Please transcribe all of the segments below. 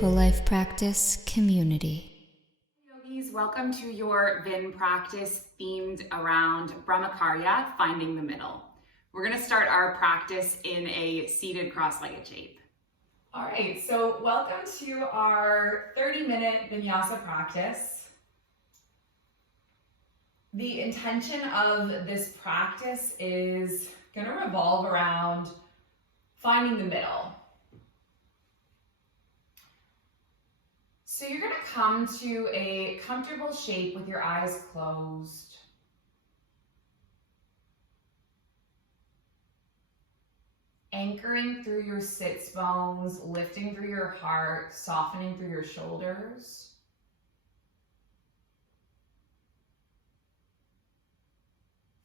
Mindful Life Practice community. Yogis, welcome to your Vin practice themed around BRAHMACHARYA, finding the middle. We're going to start our practice in a seated cross-legged shape. All right, so welcome to our 30-minute Vinyasa practice. The intention of this practice is going to revolve around finding the middle. So you're going to come to a comfortable shape with your eyes closed. Anchoring through your sits bones, lifting through your heart, softening through your shoulders.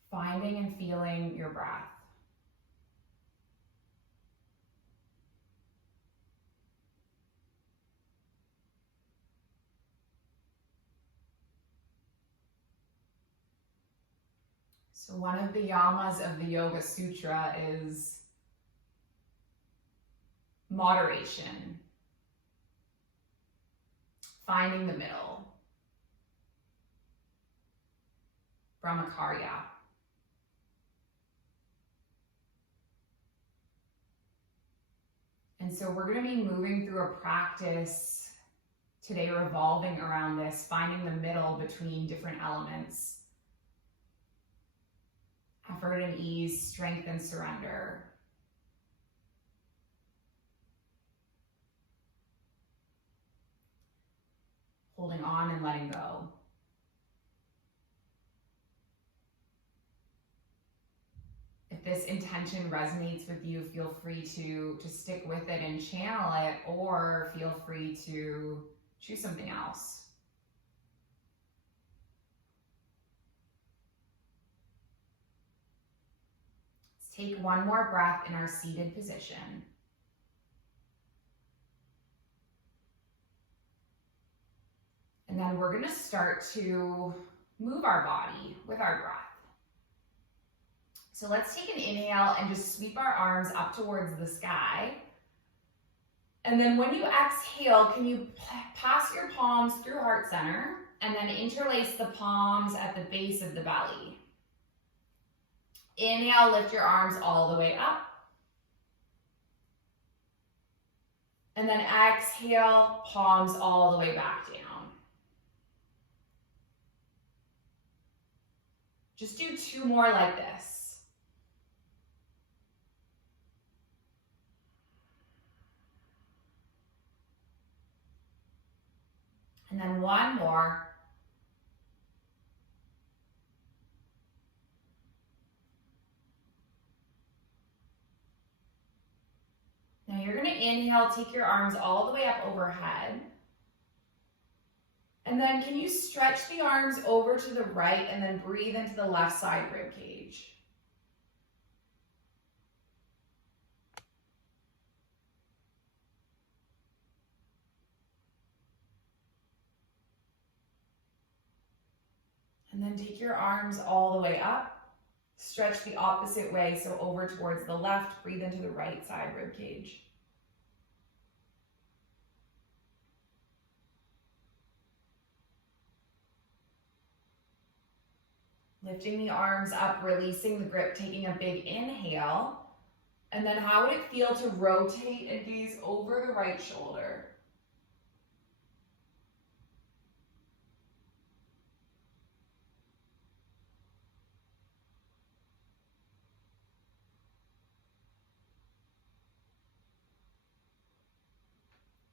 Finding and feeling your breath. So one of the yamas of the Yoga Sutra is moderation, finding the middle, BRAHMACHARYA. And so we're going to be moving through a practice today revolving around this, finding the middle between different elements. Effort and ease, strength and surrender. Holding on and letting go. If this intention resonates with you, feel free to stick with it and channel it, or feel free to choose something else. Let's take one more breath in our seated position. And then we're going to start to move our body with our breath. So let's take an inhale and just sweep our arms up towards the sky. And then when you exhale, can you pass your palms through heart center and then interlace the palms at the base of the belly. Inhale, lift your arms all the way up. And then exhale, palms all the way back down. Just do two more like this. And then one more. Now you're going to inhale, take your arms all the way up overhead. And then can you stretch the arms over to the right and then breathe into the left side rib cage. And then take your arms all the way up. Stretch the opposite way, so over towards the left, breathe into the right side rib cage. Lifting the arms up, releasing the grip, taking a big inhale. And then how would it feel to rotate and gaze over the right shoulder?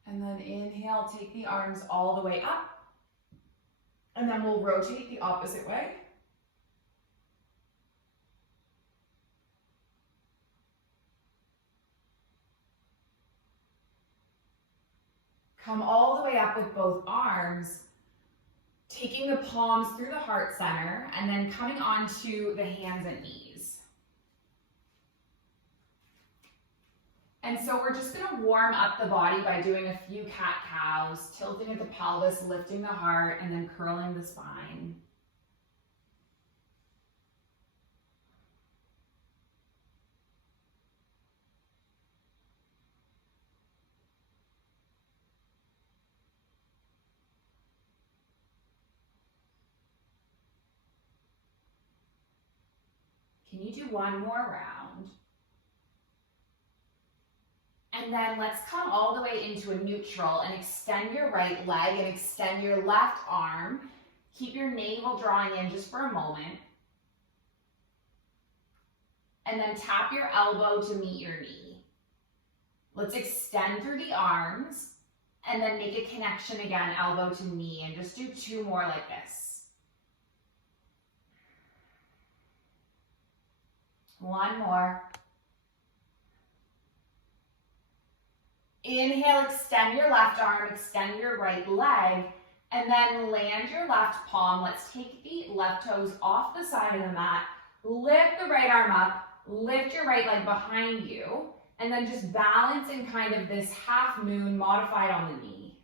And then inhale, take the arms all the way up. And then we'll rotate the opposite way. Come all the way up with both arms, taking the palms through the heart center, and then coming onto the hands and knees. And so we're just going to warm up the body by doing a few cat-cows, tilting at the pelvis, lifting the heart, and then curling the spine. Can you do one more round? And then let's come all the way into a neutral and extend your right leg and extend your left arm. Keep your navel drawing in just for a moment. And then tap your elbow to meet your knee. Let's extend through the arms and then make a connection again, elbow to knee, and just do 2 more like this. 1 more. Inhale, extend your left arm, extend your right leg, and then land your left palm. Let's take the left toes off the side of the mat, lift the right arm up, lift your right leg behind you, and then just balance in kind of this half moon modified on the knee.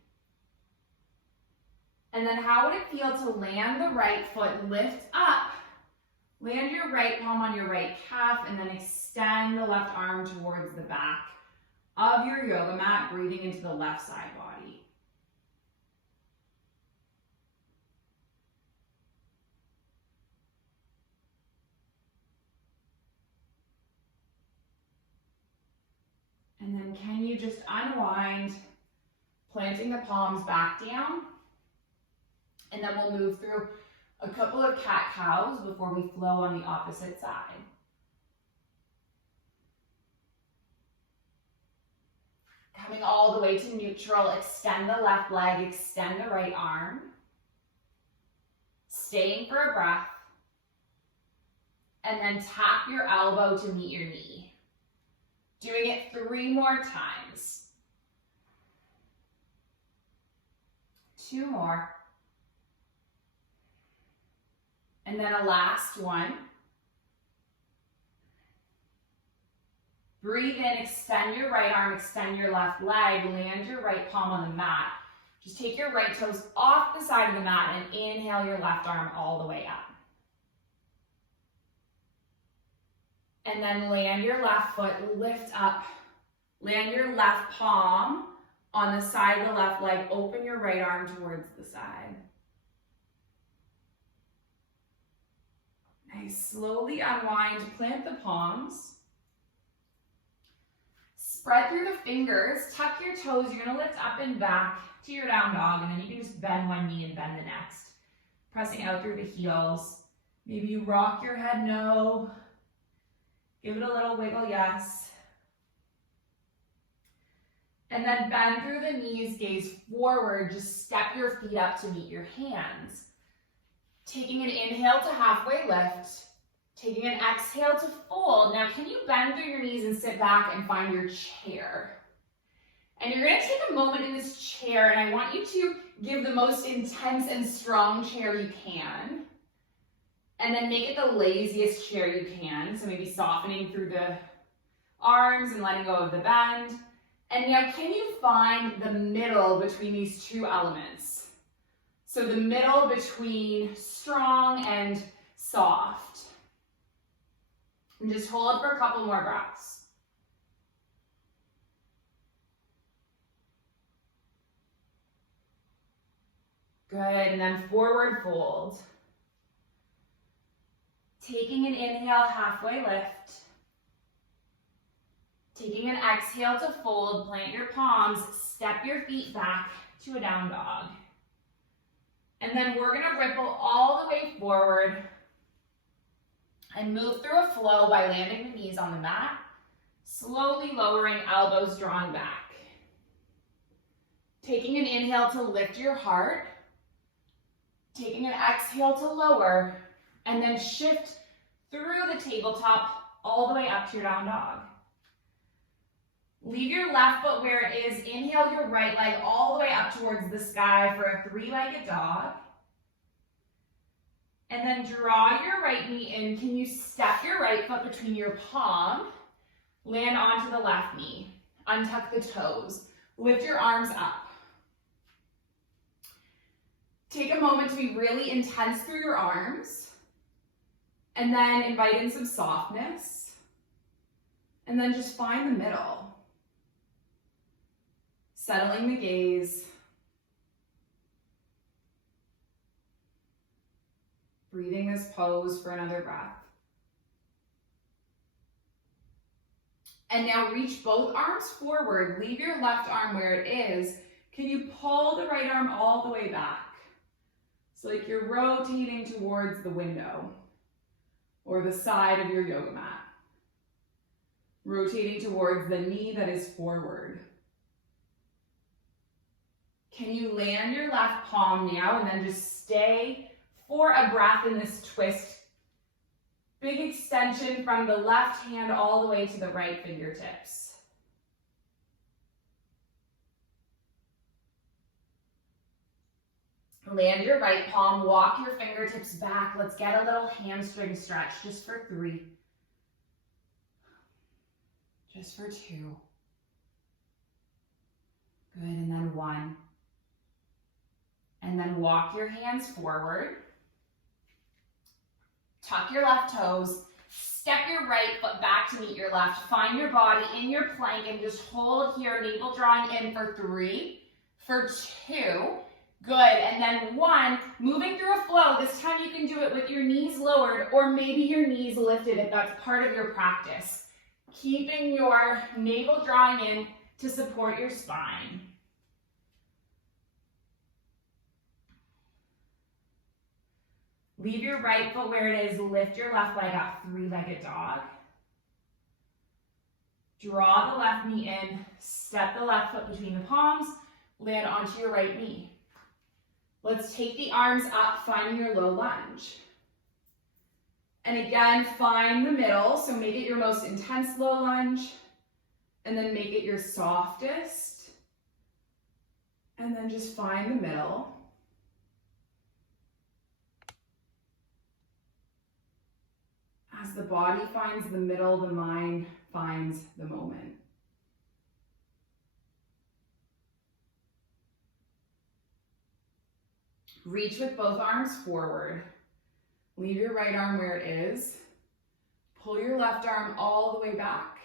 And then how would it feel to land the right foot, lift up, land your right palm on your right calf, and then extend the left arm towards the back of your yoga mat, breathing into the left side body. And then can you just unwind, planting the palms back down, and then we'll move through a couple of cat-cows before we flow on the opposite side. Coming all the way to neutral, extend the left leg, extend the right arm. Staying for a breath. And then tap your elbow to meet your knee. Doing it 3 more times. 2 more. And then a last one. Breathe in, extend your right arm, extend your left leg, land your right palm on the mat. Just take your right toes off the side of the mat and inhale your left arm all the way up. And then land your left foot, lift up, land your left palm on the side of the left leg, open your right arm towards the side. Nice, slowly unwind, plant the palms. Spread through the fingers, tuck your toes, you're gonna lift up and back to your down dog, and then you can just bend one knee and bend the next. Pressing out through the heels. Maybe you rock your head no. Give it a little wiggle, yes. And then bend through the knees, gaze forward, just step your feet up to meet your hands. Taking an inhale to halfway lift. Taking an exhale to fold. Now, can you bend through your knees and sit back and find your chair? And you're gonna take a moment in this chair, and I want you to give the most intense and strong chair you can. And then make it the laziest chair you can. So maybe softening through the arms and letting go of the bend. And now, can you find the middle between these 2 elements? So the middle between strong and soft. And just hold for a couple more breaths. Good, and then forward fold. Taking an inhale, halfway lift. Taking an exhale to fold, plant your palms, step your feet back to a down dog. And then we're gonna ripple all the way forward and move through a flow by landing the knees on the mat, slowly lowering, elbows drawn back. Taking an inhale to lift your heart, taking an exhale to lower, and then shift through the tabletop all the way up to your down dog. Leave your left foot where it is, inhale your right leg all the way up towards the sky for a 3-legged dog. And then draw your right knee in. Can you step your right foot between your palm? Land onto the left knee. Untuck the toes. Lift your arms up. Take a moment to be really intense through your arms. And then invite in some softness. And then just find the middle. Settling the gaze. Breathing this pose for another breath. And now reach both arms forward. Leave your left arm where it is. Can you pull the right arm all the way back? So like you're rotating towards the window or the side of your yoga mat. Rotating towards the knee that is forward. Can you land your left palm now and then just stay for a breath in this twist? Big extension from the left hand all the way to the right fingertips. Land your right palm, walk your fingertips back. Let's get a little hamstring stretch just for 3. Just for 2. Good, and then 1. And then walk your hands forward. Tuck your left toes. Step your right foot back to meet your left. Find your body in your plank and just hold here, navel drawing in for 3, for 2. Good, and then 1, moving through a flow. This time you can do it with your knees lowered or maybe your knees lifted if that's part of your practice. Keeping your navel drawing in to support your spine. Leave your right foot where it is. Lift your left leg up, 3-legged dog. Draw the left knee in. Step the left foot between the palms. Land onto your right knee. Let's take the arms up, finding your low lunge. And again, find the middle. So make it your most intense low lunge. And then make it your softest. And then just find the middle. As the body finds the middle, the mind finds the moment. Reach with both arms forward. Leave your right arm where it is. Pull your left arm all the way back.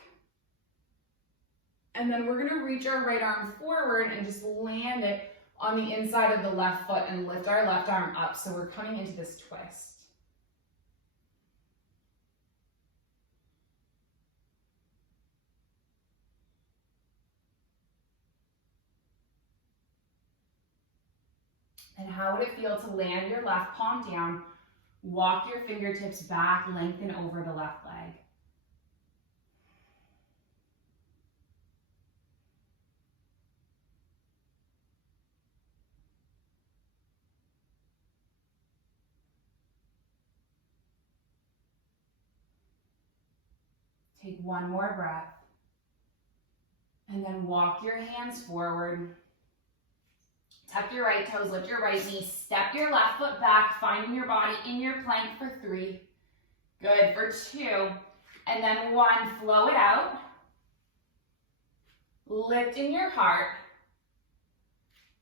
And then we're gonna reach our right arm forward and just land it on the inside of the left foot and lift our left arm up. So we're coming into this twist. And how would it feel to land your left palm down, walk your fingertips back, lengthen over the left leg. Take one more breath. And then walk your hands forward. Tuck your right toes, lift your right knee, step your left foot back, finding your body in your plank for 3. Good, for 2. And then 1, flow it out. Lifting your heart.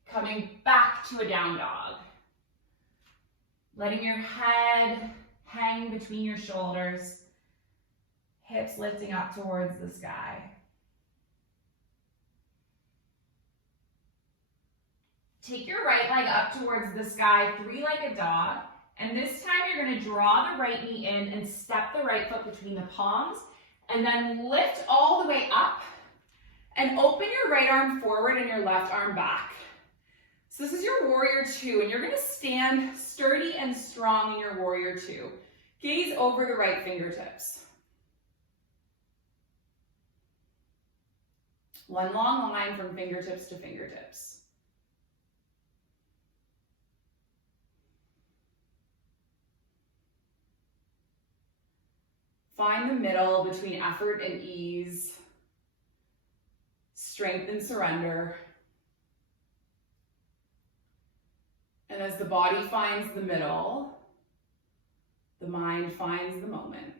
Coming back to a down dog. Letting your head hang between your shoulders. Hips lifting up towards the sky. Take your right leg up towards the sky, 3-legged dog. And this time you're going to draw the right knee in and step the right foot between the palms. And then lift all the way up and open your right arm forward and your left arm back. So this is your warrior 2, and you're going to stand sturdy and strong in your warrior 2. Gaze over the right fingertips. One long line from fingertips to fingertips. Find the middle between effort and ease, strength and surrender. And as the body finds the middle, the mind finds the moment.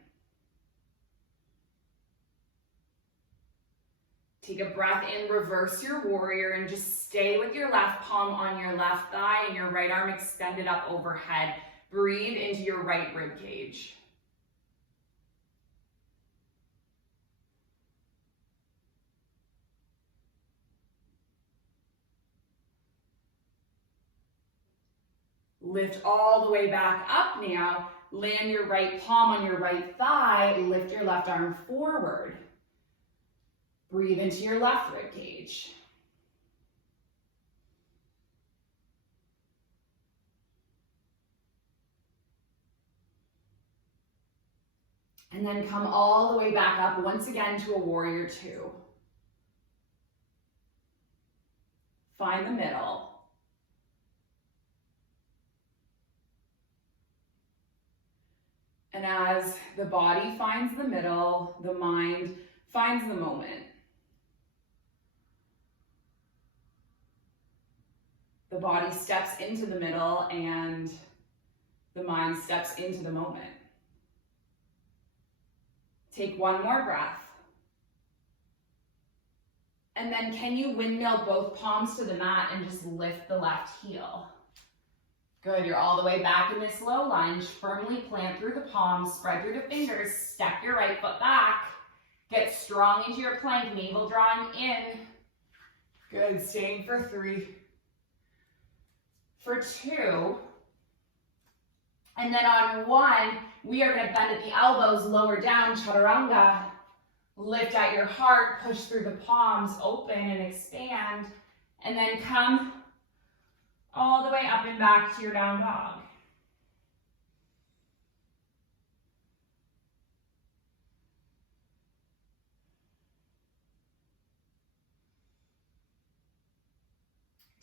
Take a breath in, reverse your warrior, and just stay with your left palm on your left thigh and your right arm extended up overhead. Breathe into your right rib cage. Lift all the way back up now. Land your right palm on your right thigh. Lift your left arm forward. Breathe into your left rib cage. And then come all the way back up once again to a warrior two. Find the middle. And as the body finds the middle, the mind finds the moment. The body steps into the middle and the mind steps into the moment. Take one more breath. And then can you windmill both palms to the mat and just lift the left heel? Good, you're all the way back in this low lunge. Firmly plant through the palms, spread through the fingers, step your right foot back. Get strong into your plank, navel drawing in. Good, staying for 3. For 2. And then on 1, we are gonna bend at the elbows, lower down, chaturanga. Lift at your heart, push through the palms, open and expand. And then come all the way up and back to your down dog.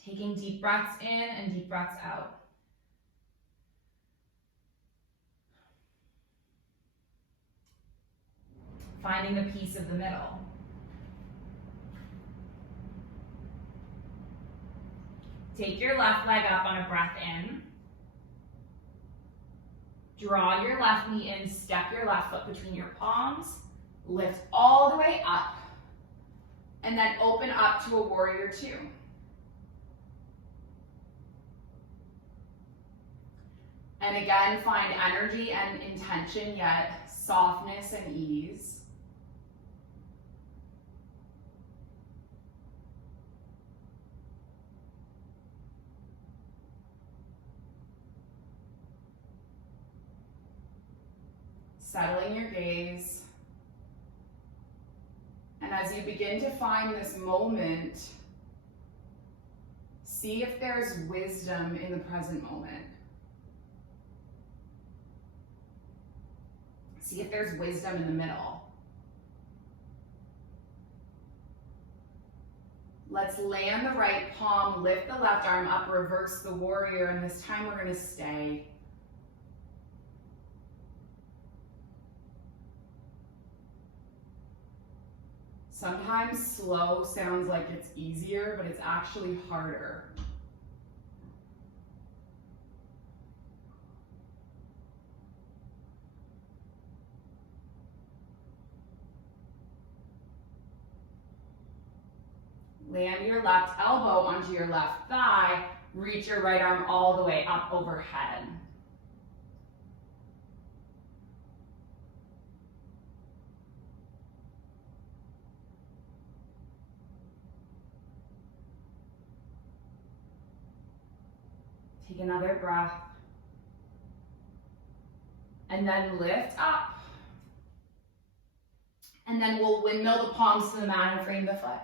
Taking deep breaths in and deep breaths out. Finding the peace of the middle. Take your left leg up on a breath in. Draw your left knee in, step your left foot between your palms. Lift all the way up. And then open up to a warrior two. And again, find energy and intention, yet softness and ease. Settling your gaze. And as you begin to find this moment, see if there's wisdom in the present moment. See if there's wisdom in the middle. Let's land the right palm, lift the left arm up, reverse the warrior, and this time we're going to stay. Sometimes slow sounds like it's easier, but it's actually harder. Land your left elbow onto your left thigh. Reach your right arm all the way up overhead. Take another breath. And then lift up. And then we'll windmill the palms to the mat and frame the foot.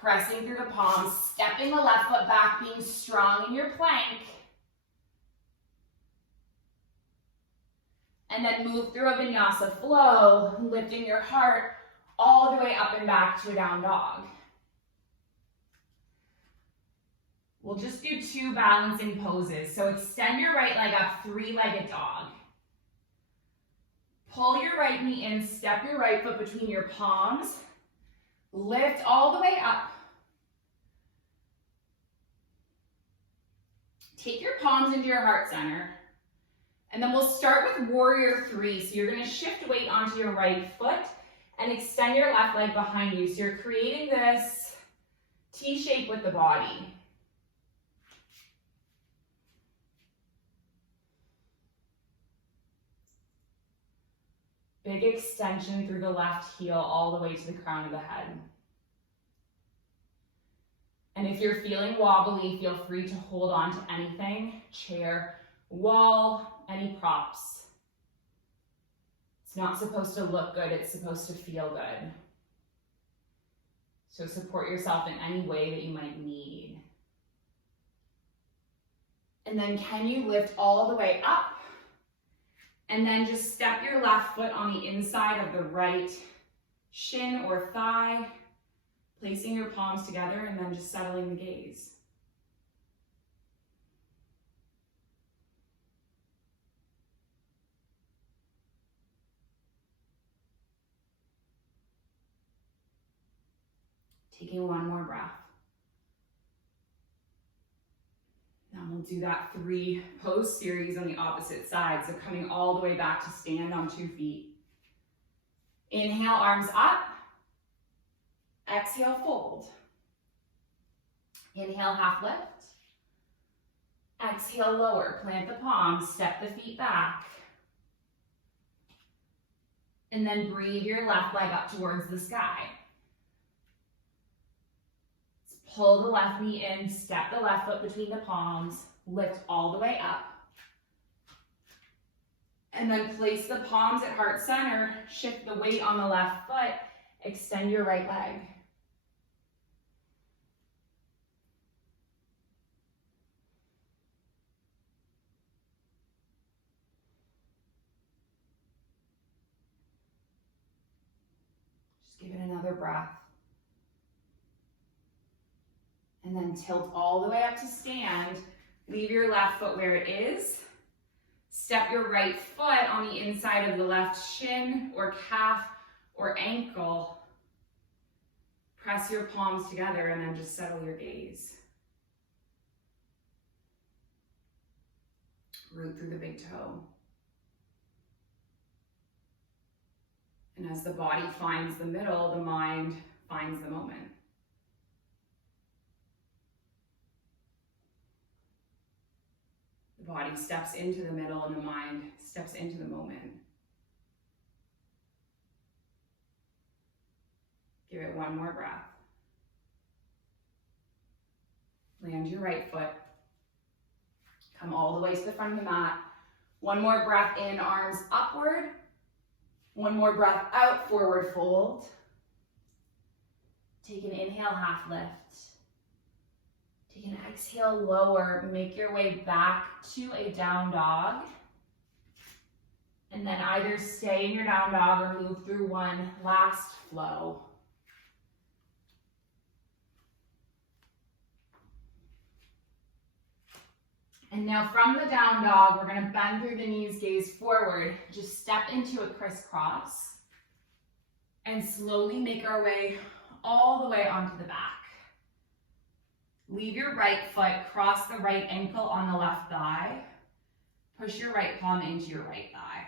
Pressing through the palms, stepping the left foot back, being strong in your plank. And then move through a vinyasa flow, lifting your heart all the way up and back to a down dog. We'll just do 2 balancing poses. So extend your right leg up, 3-legged dog. Pull your right knee in, step your right foot between your palms. Lift all the way up. Take your palms into your heart center. And then we'll start with warrior 3. So you're going to shift weight onto your right foot and extend your left leg behind you. So you're creating this T shape with the body. Big extension through the left heel all the way to the crown of the head. And if you're feeling wobbly, feel free to hold on to anything, chair, wall, any props. It's not supposed to look good, it's supposed to feel good. So support yourself in any way that you might need. And then can you lift all the way up? And then just step your left foot on the inside of the right shin or thigh, placing your palms together and then just settling the gaze. Taking one more breath. Now we'll do that 3 pose series on the opposite side. So coming all the way back to stand on 2 feet. Inhale, arms up. Exhale, fold. Inhale, half lift. Exhale, lower. Plant the palms, step the feet back. And then breathe your left leg up towards the sky. Pull the left knee in, step the left foot between the palms, lift all the way up. And then place the palms at heart center, shift the weight on the left foot, extend your right leg. Just give it another breath. And then tilt all the way up to stand. Leave your left foot where it is. Step your right foot on the inside of the left shin or calf or ankle. Press your palms together and then just settle your gaze. Root through the big toe. And as the body finds the middle, the mind finds the moment. The body steps into the middle and the mind steps into the moment. Give it one more breath. Land your right foot. Come all the way to the front of the mat. One more breath in, arms upward. One more breath out, forward fold. Take an inhale, half lift. Take an exhale, lower. Make your way back to a down dog. And then either stay in your down dog or move through one last flow. And now from the down dog, we're going to bend through the knees, gaze forward. Just step into a crisscross. And slowly make our way all the way onto the back. Leave your right foot, cross the right ankle on the left thigh. Push your right palm into your right thigh.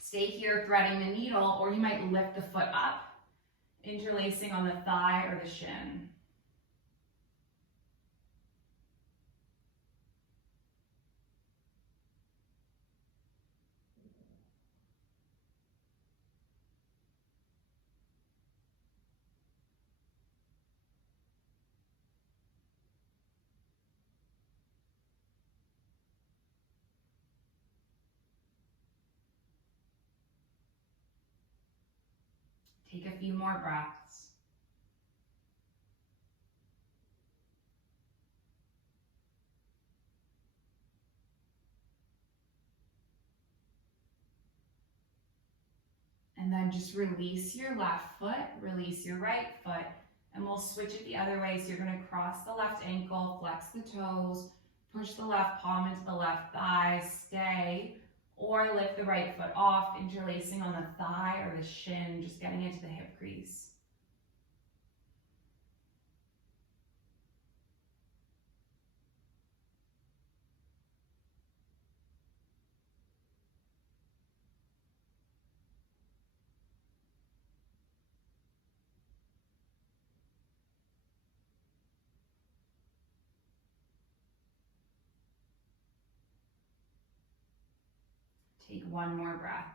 Stay here threading the needle, or you might lift the foot up, interlacing on the thigh or the shin. Take a few more breaths. And then just release your left foot, release your right foot, and we'll switch it the other way. So you're going to cross the left ankle, flex the toes, push the left palm into the left thigh, stay, or lift the right foot off, interlacing on the thigh or the shin, just getting into the hip crease. Take one more breath.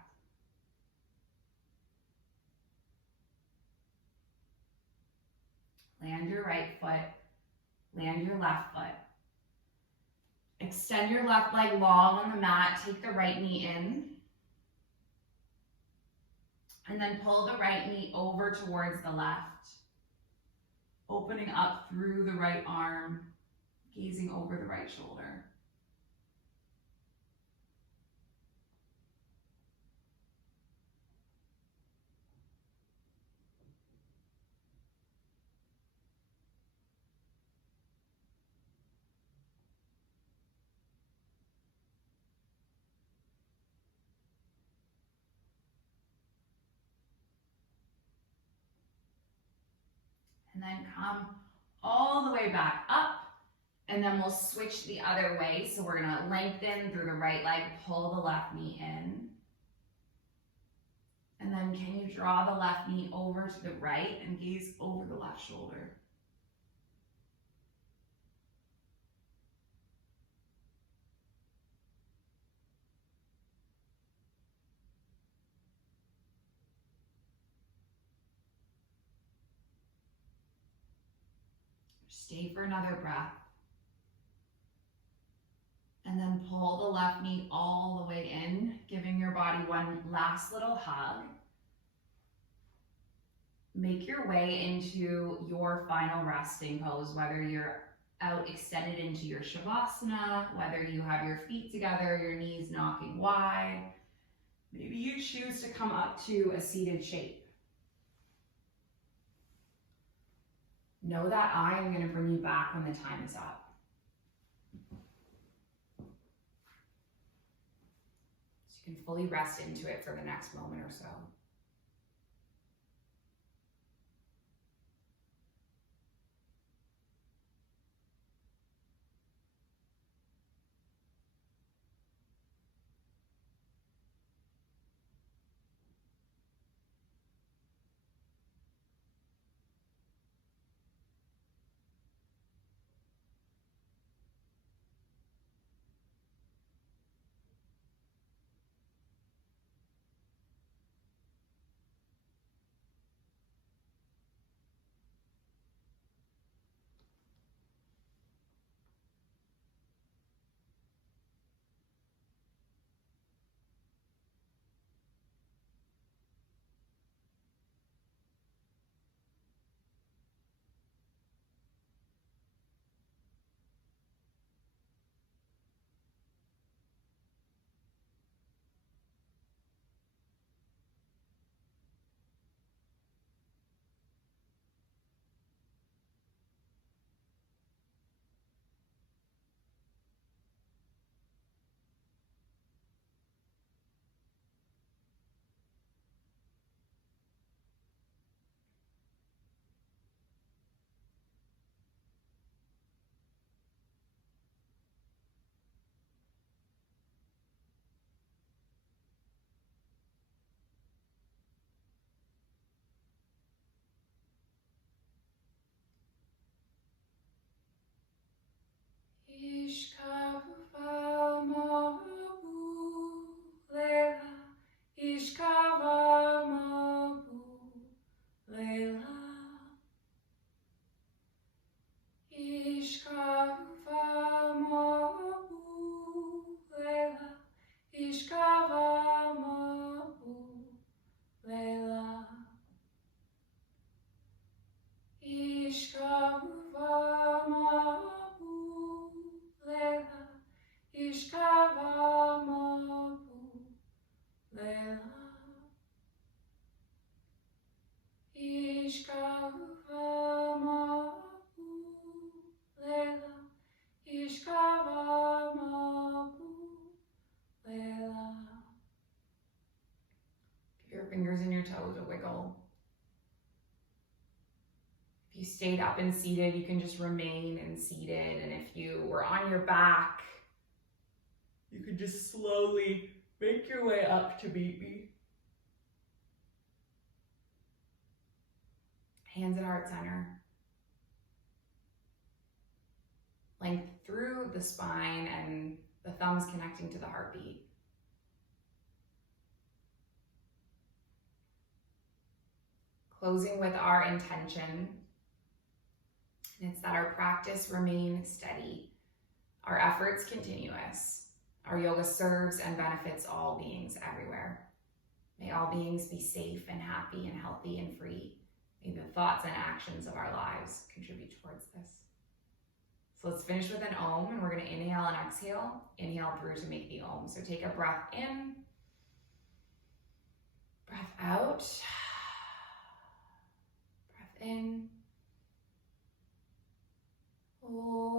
Land your right foot, land your left foot. Extend your left leg long on the mat, take the right knee in. And then pull the right knee over towards the left, opening up through the right arm, gazing over the right shoulder. And then come all the way back up, and then we'll switch the other way. So we're gonna lengthen through the right leg, pull the left knee in. And then can you draw the left knee over to the right and gaze over the left shoulder? Stay for another breath. And then pull the left knee all the way in, giving your body one last little hug. Make your way into your final resting pose, whether you're out extended into your Shavasana, whether you have your feet together, your knees knocking wide. Maybe you choose to come up to a seated shape. Know that I am going to bring you back when the time is up. So you can fully rest into it for the next moment or so. Fingers and your toes a wiggle. If you stayed up and seated, you can just remain in seated. And if you were on your back, you can just slowly make your way up to meet me. Hands at heart center. Length through the spine and the thumbs connecting to the heartbeat. Closing with our intention, and it's that our practice remain steady, our efforts continuous, our yoga serves and benefits all beings everywhere. May all beings be safe and happy and healthy and free. May the thoughts and actions of our lives contribute towards this. So let's finish with an Om, and we're going to inhale and exhale. Inhale through to make the Om. So take a breath in, breath out, breath in. Om.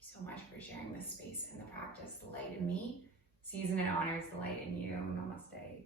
So much for sharing this space and the practice. The light in me sees and honors the light in you. Namaste.